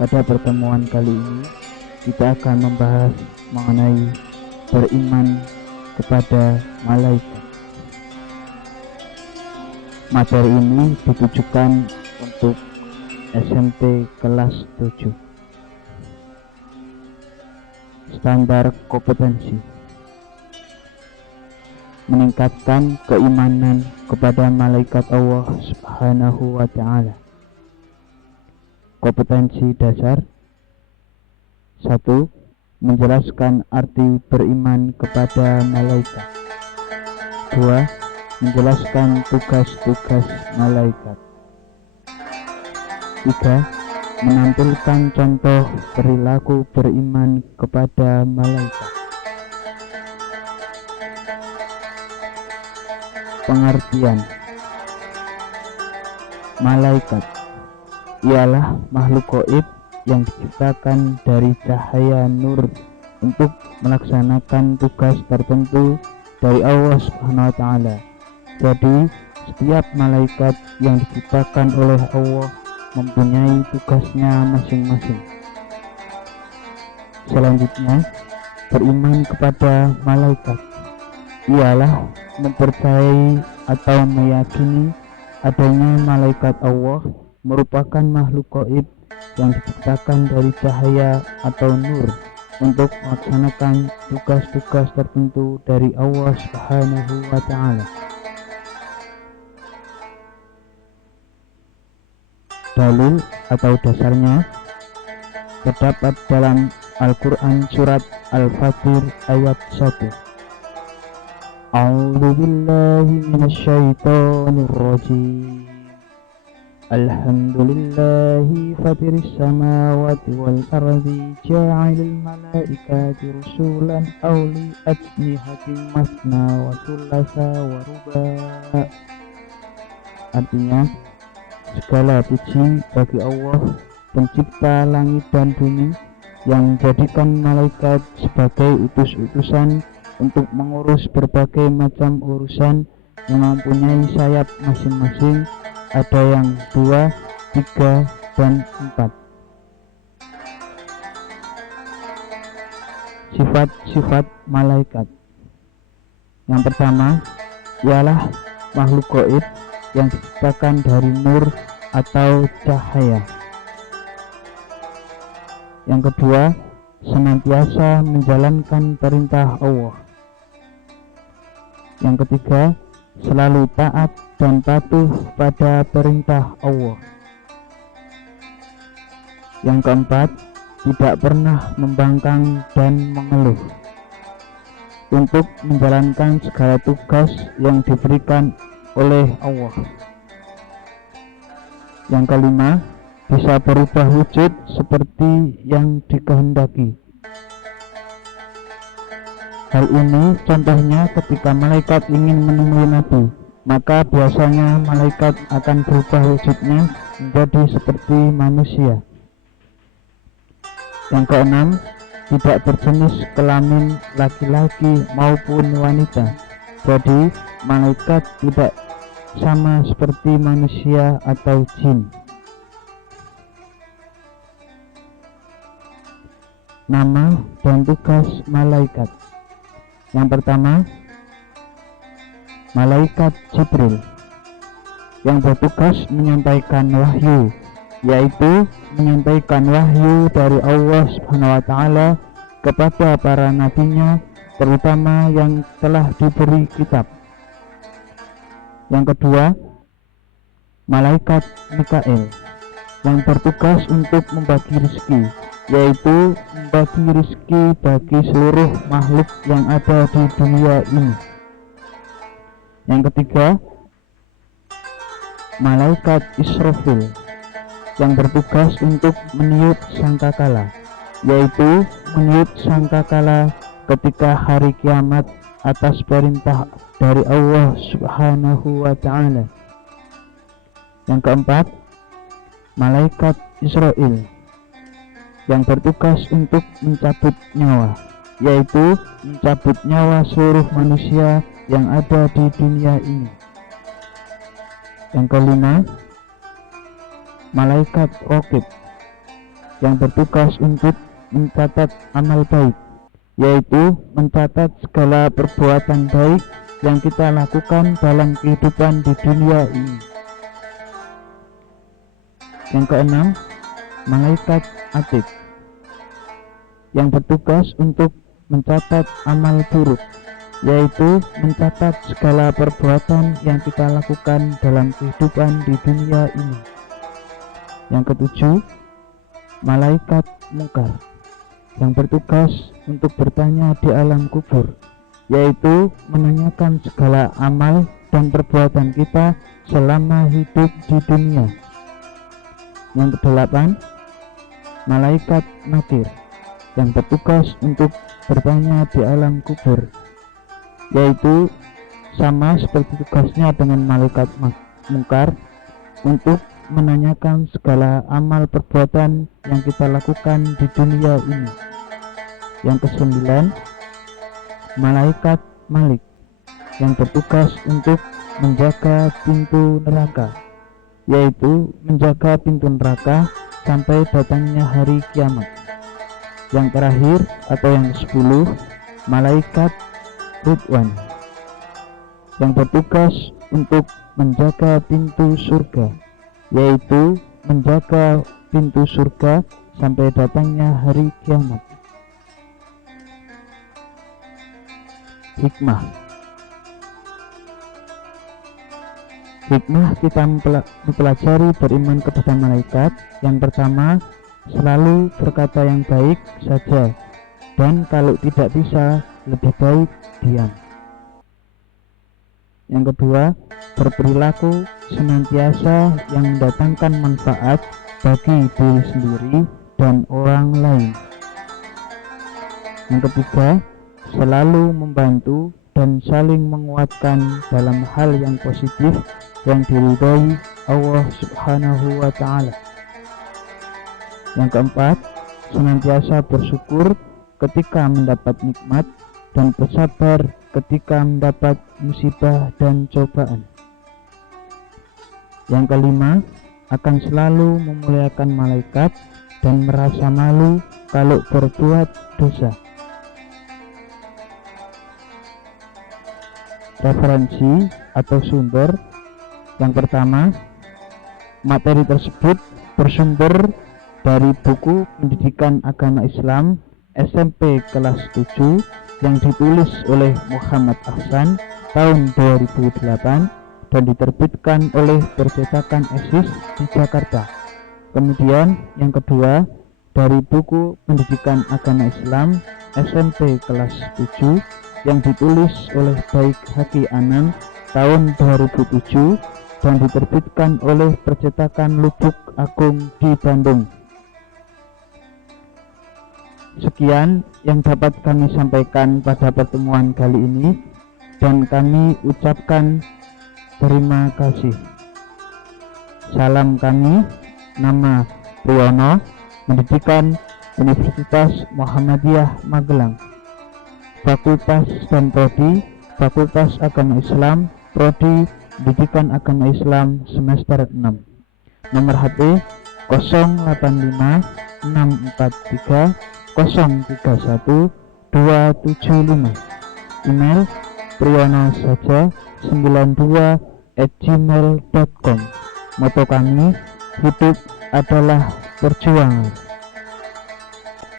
Pada pertemuan kali ini kita akan membahas mengenai beriman kepada malaikat. Materi ini ditujukan untuk SMP kelas 7. Standar kompetensi: meningkatkan keimanan kepada malaikat Allah Subhanahu wa ta'ala. Kompetensi dasar: 1. Menjelaskan arti beriman kepada malaikat. 2. Menjelaskan tugas-tugas malaikat. 3. Menampilkan contoh perilaku beriman kepada malaikat. Pengertian: malaikat ialah makhluk gaib yang diciptakan dari cahaya nur untuk melaksanakan tugas tertentu dari Allah Subhanahu wa ta'ala. Jadi setiap malaikat yang diciptakan oleh Allah mempunyai tugasnya masing-masing. Selanjutnya, beriman kepada malaikat ialah mempercayai atau meyakini adanya malaikat Allah merupakan makhluk gaib yang diciptakan dari cahaya atau nur untuk melaksanakan tugas-tugas tertentu dari Allah Subhanahu wa ta'ala. Dalil atau dasarnya terdapat dalam Al-Quran surat Al-Fatir ayat 1. A'udzu billahi minasyaitonir rajim. Alhamdulillahi fatiris samawati wal ardi ja'ilil malaikati rusulan awli ajnihatin masna wa thulatha wa ruba'. Artinya, segala puji bagi Allah, pencipta langit dan bumi, yang menjadikan malaikat sebagai utus-utusan untuk mengurus berbagai macam urusan, yang mempunyai sayap masing-masing, ada yang 2, 3, dan 4. Sifat-sifat malaikat: yang pertama ialah makhluk gaib yang diciptakan dari nur atau cahaya. Yang kedua, senantiasa menjalankan perintah Allah. Yang ketiga, selalu taat dan patuh pada perintah Allah. Yang keempat, tidak pernah membangkang dan mengeluh untuk menjalankan segala tugas yang diberikan oleh Allah. Yang kelima, bisa berubah wujud seperti yang dikehendaki. Hal ini contohnya ketika malaikat ingin menemui Nabi, maka biasanya malaikat akan berubah wujudnya menjadi seperti manusia. Yang keenam, tidak berjenis kelamin laki-laki maupun wanita. Jadi malaikat tidak sama seperti manusia atau jin. Nama dan tugas malaikat: yang pertama, malaikat Jibril, yang bertugas menyampaikan wahyu, yaitu menyampaikan wahyu dari Allah Subhanahu wa ta'ala kepada para nabinya, terutama yang telah diberi kitab. Yang kedua, malaikat Mikail, yang bertugas untuk membagi rezeki, yaitu membagi rezeki bagi seluruh makhluk yang ada di dunia ini. Yang ketiga, malaikat Israfil, yang bertugas untuk meniup sangkakala, yaitu meniup sangkakala ketika hari kiamat atas perintah dari Allah Subhanahu wa ta'ala. Yang keempat, malaikat Israel, yang bertugas untuk mencabut nyawa, yaitu mencabut nyawa seluruh manusia yang ada di dunia ini. Yang kelima, malaikat Raqib, yang bertugas untuk mencatat amal baik, yaitu mencatat segala perbuatan baik yang kita lakukan dalam kehidupan di dunia ini. Yang keenam, malaikat atid yang bertugas untuk mencatat amal buruk, yaitu mencatat segala perbuatan yang kita lakukan dalam kehidupan di dunia ini. Yang ketujuh, malaikat mungkar yang bertugas untuk bertanya di alam kubur, yaitu menanyakan segala amal dan perbuatan kita selama hidup di dunia. Yang kedelapan, malaikat nakir yang bertugas untuk bertanya di alam kubur, yaitu sama seperti tugasnya dengan malaikat mungkar untuk menanyakan segala amal perbuatan yang kita lakukan di dunia ini. Yang kesembilan, malaikat malik yang bertugas untuk menjaga pintu neraka, yaitu menjaga pintu neraka sampai datangnya hari kiamat. Yang terakhir atau yang ke-10, malaikat Ridwan yang bertugas untuk menjaga pintu surga, yaitu menjaga pintu surga sampai datangnya hari kiamat. Hikmah kita mempelajari beriman kepada malaikat. Yang pertama, selalu berkata yang baik saja, dan kalau tidak bisa, lebih baik diam. Yang kedua, berperilaku senantiasa yang mendatangkan manfaat bagi diri sendiri dan orang lain. Yang ketiga, selalu membantu dan saling menguatkan dalam hal yang positif yang diridhai Allah Subhanahu wa Ta'ala. Yang keempat, senantiasa bersyukur ketika mendapat nikmat dan bersabar ketika mendapat musibah dan cobaan. Yang kelima, akan selalu memuliakan malaikat dan merasa malu kalau berbuat dosa. Referensi atau sumber. Yang pertama, materi tersebut bersumber dari buku Pendidikan Agama Islam SMP kelas 7 yang ditulis oleh Muhammad Ahsan tahun 2008 dan diterbitkan oleh Percetakan ESIS di Jakarta. Kemudian yang kedua, dari buku Pendidikan Agama Islam SMP kelas 7 yang ditulis oleh Baik Haki Anang tahun 2007 dan diterbitkan oleh Percetakan Lubuk Agung di Bandung. Sekian yang dapat kami sampaikan pada pertemuan kali ini, dan kami ucapkan terima kasih. Salam kami, nama Priyono, Pendidikan Universitas Muhammadiyah Magelang, Fakultas dan Prodi Fakultas Agama Islam, Prodi Pendidikan Agama Islam semester 6. Nomor HP 085 643 031 275. Email priyonosaja92@gmail.com. Moto kami, hidup adalah perjuangan.